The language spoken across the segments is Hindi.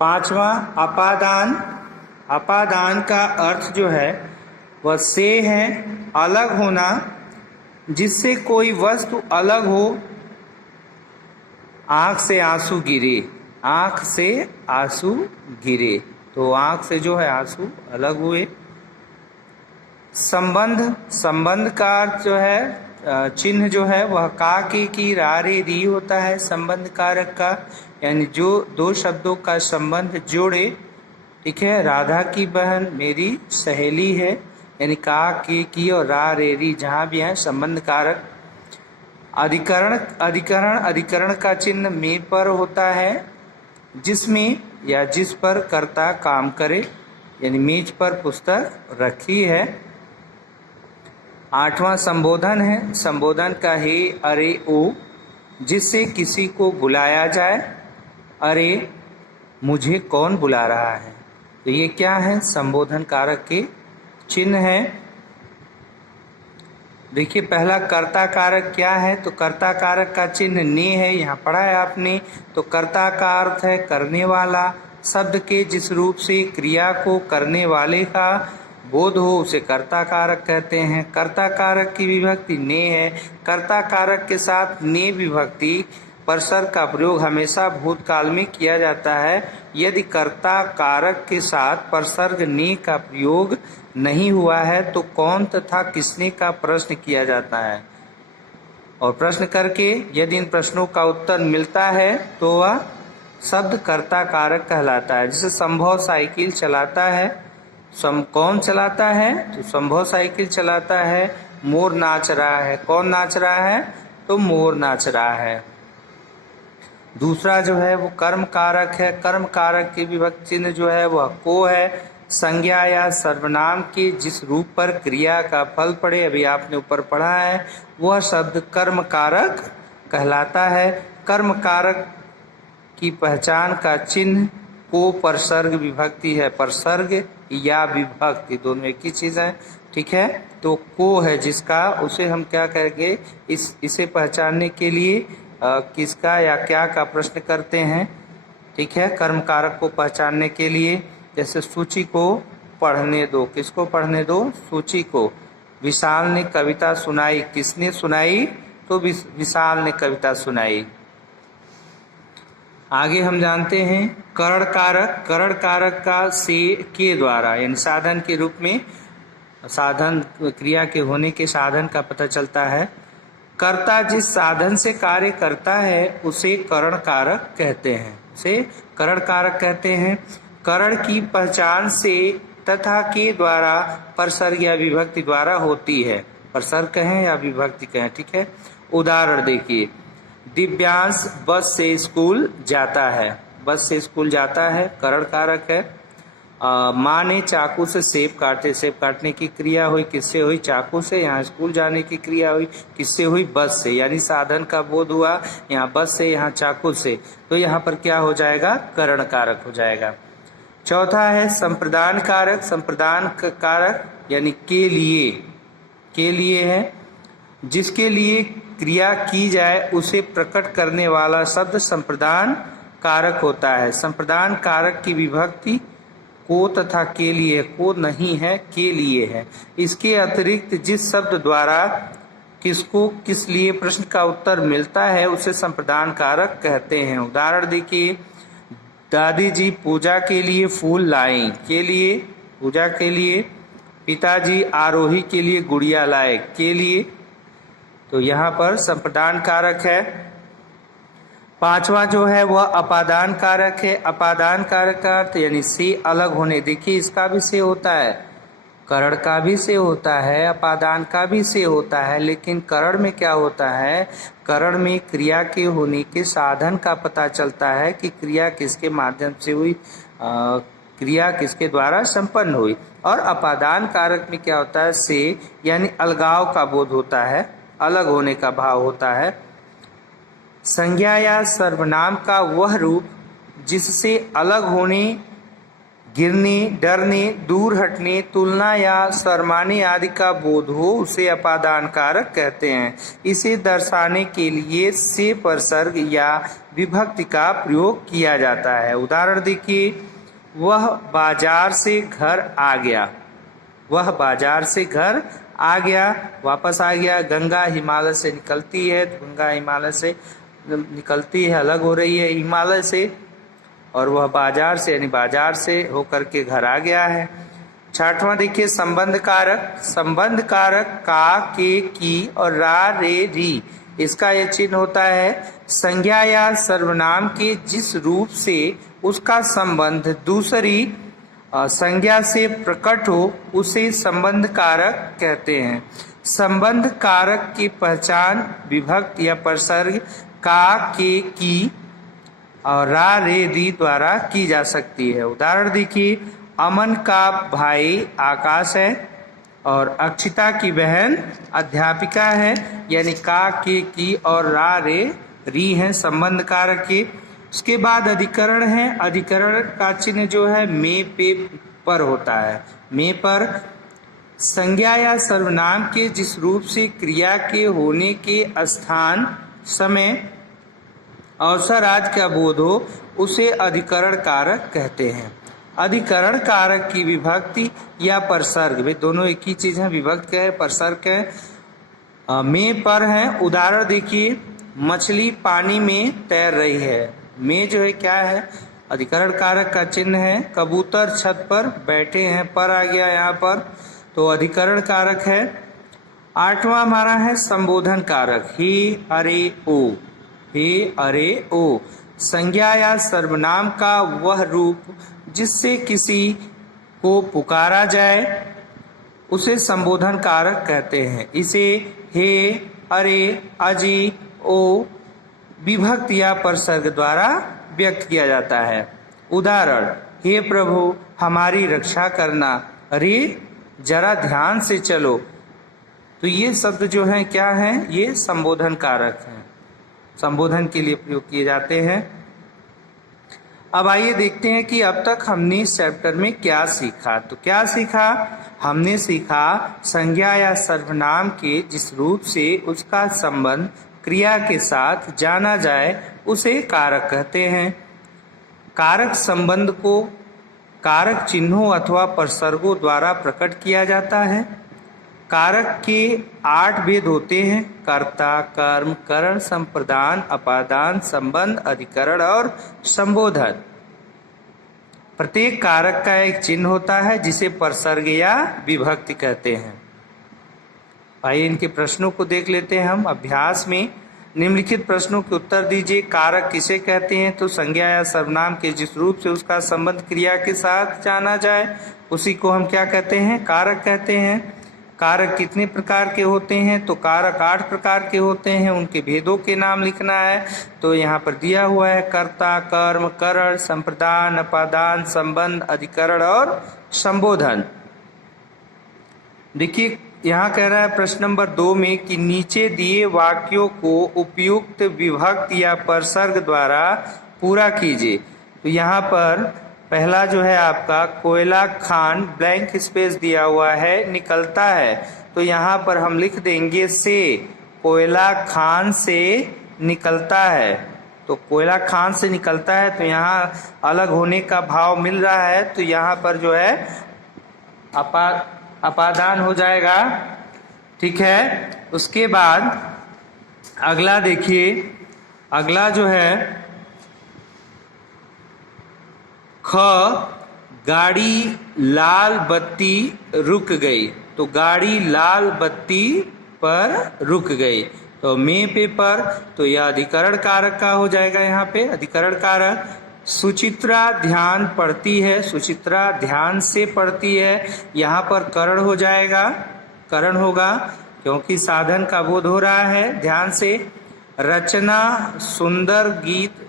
पांचवा अपादान। अपादान का अर्थ जो है वह से है अलग होना, जिससे कोई वस्तु अलग हो। आंख से आंसू गिरे, आंख से आंसू गिरे, तो आंख से जो है आंसू अलग हुए। संबंध। संबंध का अर्थ जो है चिन्ह जो है वह का के की रा रे री होता है संबंध कारक का, यानी जो दो शब्दों का संबंध जोड़े। ठीक है, राधा की बहन मेरी सहेली है, यानी का के की और रा रे री जहाँ भी है संबंध कारक। अधिकरण। अधिकरण। अधिकरण का चिन्ह में पर होता है, जिसमें या जिस पर कर्ता काम करे, यानी मेज पर पुस्तक रखी है। आठवां संबोधन है। संबोधन का हे अरे ओ, जिससे किसी को बुलाया जाए। अरे मुझे कौन बुला रहा है, तो ये क्या है, संबोधन कारक के चिन्ह है। देखिए पहला कर्ता कारक क्या है, तो कर्ता कारक का चिन्ह ने है, यहाँ पढ़ा है आपने। तो कर्ता का अर्थ है करने वाला। शब्द के जिस रूप से क्रिया को करने वाले का बोध हो उसे कर्ता कारक कहते हैं। कर्ता कारक की विभक्ति ने है। कर्ता कारक के साथ ने विभक्ति परसर्ग का प्रयोग हमेशा भूतकाल में किया जाता है। यदि कर्ता कारक के साथ परसर्ग ने का प्रयोग नहीं हुआ है तो कौन तथा किसने का प्रश्न किया जाता है, और प्रश्न करके यदि इन प्रश्नों का उत्तर मिलता है तो वह शब्द कर्ता कारक कहलाता है। जैसे संभव साइकिल चलाता है, कौन चलाता है, तो संभव साइकिल चलाता है। मोर नाच रहा है, कौन नाच रहा है, तो मोर नाच रहा है। दूसरा जो है वो कर्म कारक है। कर्म कारक की विभक्ति चिन्ह जो है वह को है। संज्ञा या सर्वनाम के जिस रूप पर क्रिया का फल पड़े, अभी आपने ऊपर पढ़ा है, वह शब्द कर्म कारक कहलाता है। कर्म कारक की पहचान का चिन्ह को परसर्ग विभक्ति है। परसर्ग या विभक्ति दोनों एक ही चीज है। ठीक है, तो को है जिसका, उसे हम क्या करेंगे, इसे पहचानने के लिए किसका या क्या का प्रश्न करते हैं। ठीक है, कर्म कारक को पहचानने के लिए, जैसे सूची को पढ़ने दो, किसको पढ़ने दो, सूची को। विशाल ने कविता सुनाई, किसने सुनाई, तो विशाल ने कविता सुनाई। आगे हम जानते हैं करण कारक। करण कारक का से के द्वारा, यानी साधन के रूप में, साधन क्रिया के होने के साधन का पता चलता है। कर्ता जिस साधन से कार्य करता है उसे करण कारक कहते हैं, उसे करण कारक कहते हैं। करण की पहचान से तथा के द्वारा परसर्ग या विभक्ति द्वारा होती है। परसर्ग कहें या विभक्ति कहें। ठीक है, उदाहरण देखिए, दिव्यांश बस से स्कूल जाता है। बस से स्कूल जाता है करण कारक है। माँ ने चाकू से सेब काटे, सेब काटने की क्रिया हुई, किससे हुई, चाकू से। यहाँ स्कूल जाने की क्रिया हुई, किससे हुई, बस से, यानी साधन का बोध हुआ, यहाँ बस से, यहाँ चाकू से, तो यहाँ पर क्या हो जाएगा, करण कारक हो जाएगा। चौथा है संप्रदान कारक। संप्रदान कारक यानी के लिए है, जिसके लिए क्रिया की जाए उसे प्रकट करने वाला शब्द संप्रदान कारक होता है। संप्रदान कारक की विभक्ति को तथा के लिए, को नहीं है, के लिए है। इसके अतिरिक्त जिस शब्द द्वारा किसको किस लिए प्रश्न का उत्तर मिलता है उसे संप्रदान कारक कहते हैं। उदाहरण देखिए, दादी जी पूजा के लिए फूल लाएं, के लिए, पूजा के लिए। पिताजी आरोही के लिए गुड़िया लाए, के लिए, तो यहाँ पर संप्रदान कारक है। पांचवा जो है वह अपादान कारक है। अपादान कारक का अर्थ यानी से अलग होने। देखिए इसका भी से होता है, करण का भी से होता है, अपादान का भी से होता है, लेकिन करण में क्या होता है, करण में क्रिया के होने के साधन का पता चलता है कि क्रिया किसके माध्यम से हुई, क्रिया किसके द्वारा संपन्न हुई। और अपादान कारक में क्या होता है, से यानी अलगाव का बोध होता है, अलग होने का भाव होता है। संज्ञा या सर्वनाम का वह रूप जिससे अलग होने, गिरने, डरने, दूर हटने, तुलना या शर्माने आदि का बोध हो उसे अपादान कारक कहते हैं। इसे दर्शाने के लिए से परसर्ग या विभक्ति का प्रयोग किया जाता है। उदाहरण देखिए, वह बाजार से घर आ गया। वह बाजार से घर आ गया, वापस आ गया। गंगा हिमालय से निकलती है, तो गंगा हिमालय से निकलती है, अलग हो रही है हिमालय से, और वह बाजार से यानी बाजार से होकर के घर आ गया है। छठवां देखिए, संबंध कारक। संबंध कारक का, के, की और रा, रे, री, इसका यह चिन्ह होता है संज्ञा या सर्वनाम के जिस रूप से उसका संबंध दूसरी संज्ञा से प्रकट हो उसे संबंध कारक कहते हैं। संबंध कारक की पहचान विभक्त या परसर्ग का, के, की और रा, रे, री द्वारा की जा सकती है। उदाहरण देखिए, अमन का भाई आकाश है और अक्षिता की बहन अध्यापिका है, यानी का, के, की और रा, रे, री हैं संबंध कारक के। उसके बाद अधिकरण है। अधिकरण का चिन्ह जो है में, पे, पर होता है। में पर संज्ञा या सर्वनाम के जिस रूप से क्रिया के होने के स्थान, समय, अवसर आदि का बोध हो उसे अधिकरण कारक कहते हैं। अधिकरण कारक की विभक्ति या परसर्ग, वे दोनों एक ही चीज है, विभक्त है, परसर्ग है, में पर है। उदाहरण देखिए, मछली पानी में तैर रही है। में जो है क्या है, अधिकरण कारक का चिन्ह है। कबूतर छत पर बैठे हैं, पर आ गया यहाँ पर, तो अधिकरण कारक है। आठवां हमारा है संबोधन कारक। हे, अरे, ओ। हे, अरे, ओ संज्ञा या सर्वनाम का वह रूप जिससे किसी को पुकारा जाए उसे संबोधन कारक कहते हैं। इसे हे, अरे, अजी, ओ विभक्त या परसर्ग द्वारा व्यक्त किया जाता है। उदाहरण, हे प्रभु हमारी रक्षा करना, अरे जरा ध्यान से चलो। तो ये शब्द जो है क्या है, ये संबोधन कारक हैं, संबोधन के लिए प्रयोग किए जाते हैं। अब आइए देखते हैं कि अब तक हमने इस चैप्टर में क्या सीखा। तो क्या सीखा, हमने सीखा संज्ञा या सर्वनाम के जिस रूप से उसका संबंध क्रिया के साथ जाना जाए उसे कारक कहते हैं। कारक संबंध को कारक चिन्हों अथवा परसर्गों द्वारा प्रकट किया जाता है। कारक के 8 भेद होते हैं: कर्ता, कर्म, करण, संप्रदान, अपादान, संबंध, अधिकरण और संबोधन। प्रत्येक कारक का एक चिन्ह होता है जिसे परसर्ग या विभक्ति कहते हैं। आइए इनके प्रश्नों को देख लेते हैं हम। अभ्यास में निम्नलिखित प्रश्नों के उत्तर दीजिए। कारक किसे कहते हैं? तो संज्ञा या सर्वनाम के जिस रूप से उसका संबंध क्रिया के साथ जाना जाए उसी को हम क्या कहते हैं? कारक कहते हैं। कारक कितने प्रकार के होते हैं? तो कारक 8 प्रकार के होते हैं। उनके भेदों के नाम लिखना है तो यहाँ पर दिया हुआ है: कर्ता, कर्म, करण, संप्रदान, अपादान, संबंध, अधिकरण और संबोधन। देखिए यहाँ कह रहा है प्रश्न नंबर 2 में कि नीचे दिए वाक्यों को उपयुक्त विभक्त या परसर्ग द्वारा पूरा कीजिए। तो यहाँ पर पहला जो है आपका कोयला खान ब्लैंक स्पेस दिया हुआ है, निकलता है, तो यहाँ पर हम लिख देंगे से। कोयला खान से निकलता है, तो कोयला खान से निकलता है तो यहाँ अलग होने का भाव मिल रहा है, तो यहाँ पर जो है अपादान हो जाएगा। ठीक है। उसके बाद अगला देखिए, अगला जो है ख, गाड़ी लाल बत्ती रुक गई। तो गाड़ी लाल बत्ती पर रुक गई, तो में पे पर, तो यह अधिकरण कारक का हो जाएगा। यहाँ पे अधिकरण कारक। सुचित्रा ध्यान पढ़ती है, सुचित्रा ध्यान से पढ़ती है, यहाँ पर करण हो जाएगा, करण होगा क्योंकि साधन का बोध हो रहा है ध्यान से। रचना सुंदर गीत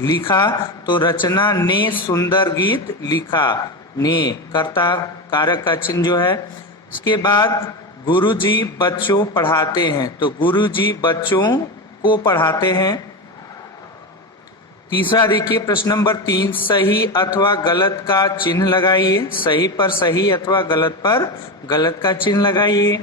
लिखा, तो रचना ने सुंदर गीत लिखा, ने कर्ता कारक का चिन्ह जो है। उसके बाद गुरुजी बच्चों पढ़ाते हैं, तो गुरुजी बच्चों को पढ़ाते हैं। तीसरा देखिए प्रश्न नंबर 3, सही अथवा गलत का चिन्ह लगाइए। सही पर सही अथवा गलत पर गलत का चिन्ह लगाइए।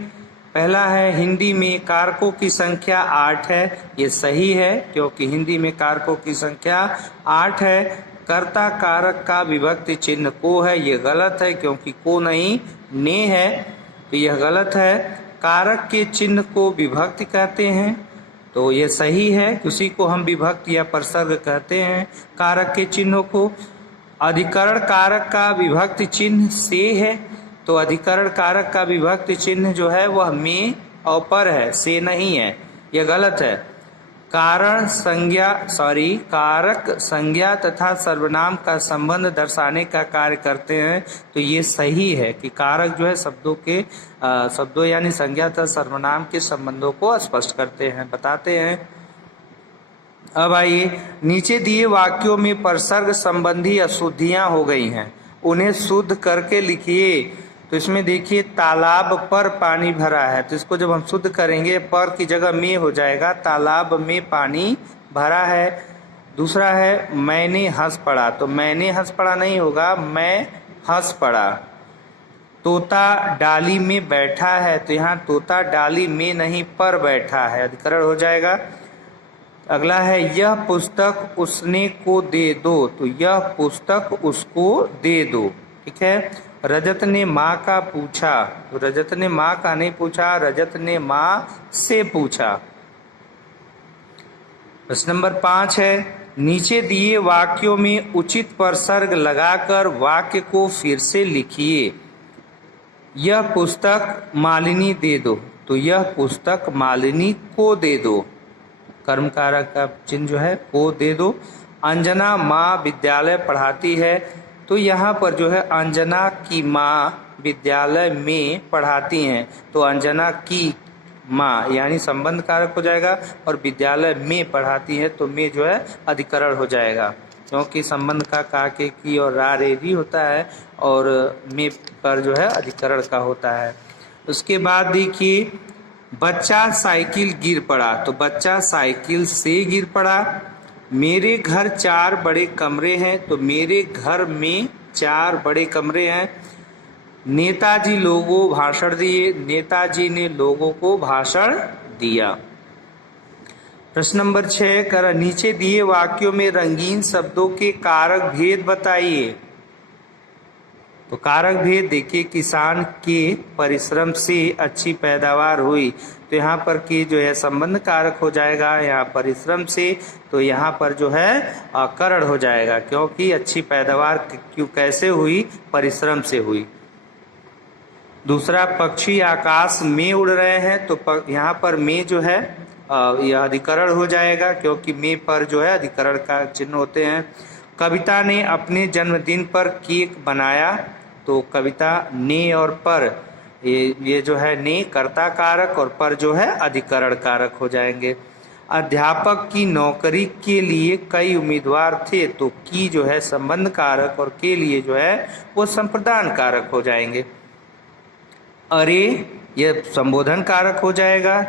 पहला है हिंदी में कारकों की संख्या 8 है, ये सही है क्योंकि हिंदी में कारकों की संख्या 8 है। कर्ता कारक का विभक्ति चिन्ह को है, ये गलत है क्योंकि को नहीं ने है, तो यह गलत है। कारक के चिन्ह को विभक्ति कहते हैं, तो ये सही है, उसी को हम विभक्ति या परसर्ग कहते हैं कारक के चिन्हों को। अधिकरण कारक का विभक्ति चिन्ह से है, तो अधिकरण कारक का विभक्ति चिन्ह जो है वह में और पर है, से नहीं है, यह गलत है। कारक संज्ञा तथा सर्वनाम का संबंध दर्शाने का कार्य करते हैं, तो ये सही है कि कारक जो है शब्दों यानी संज्ञा तथा सर्वनाम के संबंधों को स्पष्ट करते हैं, बताते हैं। अब आइए, नीचे दिए वाक्यों में परसर्ग संबंधी अशुद्धियां हो गई हैं, उन्हें शुद्ध करके लिखिए। तो इसमें देखिए तालाब पर पानी भरा है, तो इसको जब हम शुद्ध करेंगे पर की जगह में हो जाएगा, तालाब में पानी भरा है। दूसरा है मैंने हंस पड़ा, तो मैंने हंस पड़ा नहीं होगा, मैं हंस पड़ा। तोता डाली में बैठा है, तो यहाँ तोता डाली में नहीं पर बैठा है, अधिकरण हो जाएगा। अगला है यह पुस्तक उसने को दे दो, तो यह पुस्तक उसको दे दो, ठीक है। रजत ने माँ का पूछा, तो रजत ने माँ का नहीं पूछा, रजत ने माँ से पूछा। प्रश्न नंबर 5 है, नीचे दिए वाक्यों में उचित परसर्ग लगाकर वाक्य को फिर से लिखिए। यह पुस्तक मालिनी दे दो, तो यह पुस्तक मालिनी को दे दो, कर्म कारक का चिन्ह जो है को दे दो। अंजना माँ विद्यालय पढ़ाती है, तो यहाँ पर जो है अंजना की माँ विद्यालय में पढ़ाती हैं, तो अंजना की माँ यानी संबंध कारक हो जाएगा, और विद्यालय में पढ़ाती है तो में जो है अधिकरण हो जाएगा, क्योंकि संबंध का के की और रा रे भी होता है और में पर जो है अधिकरण का होता है। उसके बाद देखिए बच्चा साइकिल गिर पड़ा, तो बच्चा साइकिल से गिर पड़ा। मेरे घर 4 बड़े कमरे हैं, तो मेरे घर में 4 बड़े कमरे हैं। नेताजी लोगों भाषण दिए, नेताजी ने लोगों को भाषण दिया। प्रश्न नंबर 6 कर नीचे दिए वाक्यों में रंगीन शब्दों के कारक भेद बताइए। तो कारक भेद देखिए, किसान के परिश्रम से अच्छी पैदावार हुई, तो यहाँ पर की जो है संबंध कारक हो जाएगा, यहाँ परिश्रम से, तो यहाँ पर जो है करण हो जाएगा, क्योंकि अच्छी पैदावार क्यों कैसे हुई, परिश्रम से हुई। दूसरा पक्षी आकाश में उड़ रहे हैं, तो यहाँ पर में जो है यह अधिकरण हो जाएगा, क्योंकि में पर जो है अधिकरण का चिन्ह होते हैं। कविता ने अपने जन्मदिन पर केक बनाया, तो कविता ने और पर ये जो है ने कर्ता कारक और पर जो है अधिकरण कारक हो जाएंगे। अध्यापक की नौकरी के लिए कई उम्मीदवार थे, तो की जो है संबंध कारक और के लिए जो है वो संप्रदान कारक हो जाएंगे। अरे ये संबोधन कारक हो जाएगा,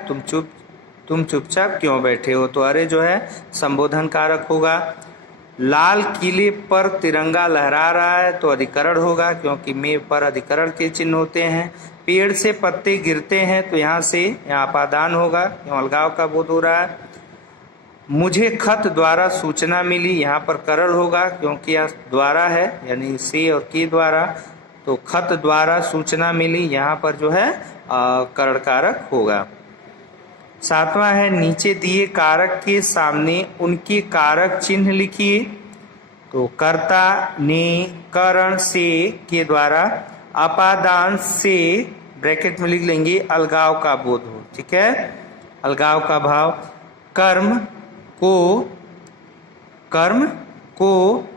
तुम चुपचाप क्यों बैठे हो, तो अरे जो है संबोधन कारक होगा। लाल किले पर तिरंगा लहरा रहा है, तो अधिकरण होगा, क्योंकि में पर अधिकरण के चिन्ह होते हैं। पेड़ से पत्ते गिरते हैं, तो यहाँ से यहाँ अपादान होगा, क्यों अलगाव का बोध हो रहा है। मुझे खत द्वारा सूचना मिली, यहाँ पर करण होगा, क्योंकि यहाँ द्वारा है यानी से और के द्वारा, तो खत द्वारा सूचना मिली, यहाँ पर जो है करण कारक होगा। 7वां है नीचे दिए कारक के सामने उनके कारक चिन्ह लिखिए। तो कर्ता ने करण से के द्वारा, अपादान से ब्रैकेट में लिख लेंगे अलगाव का बोध हो, ठीक है, अलगाव का भाव। कर्म को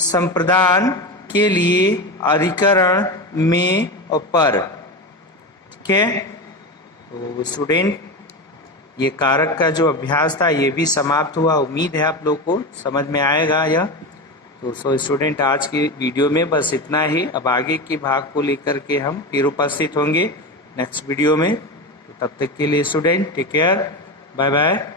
संप्रदान के लिए अधिकरण में और पर, ठीक है। तो स्टूडेंट ये कारक का जो अभ्यास था ये भी समाप्त हुआ, उम्मीद है आप लोग को समझ में आएगा यह। तो स्टूडेंट आज की वीडियो में बस इतना ही। अब आगे के भाग को लेकर के हम फिर उपस्थित होंगे नेक्स्ट वीडियो में। तो तब तक के लिए student take care, bye bye.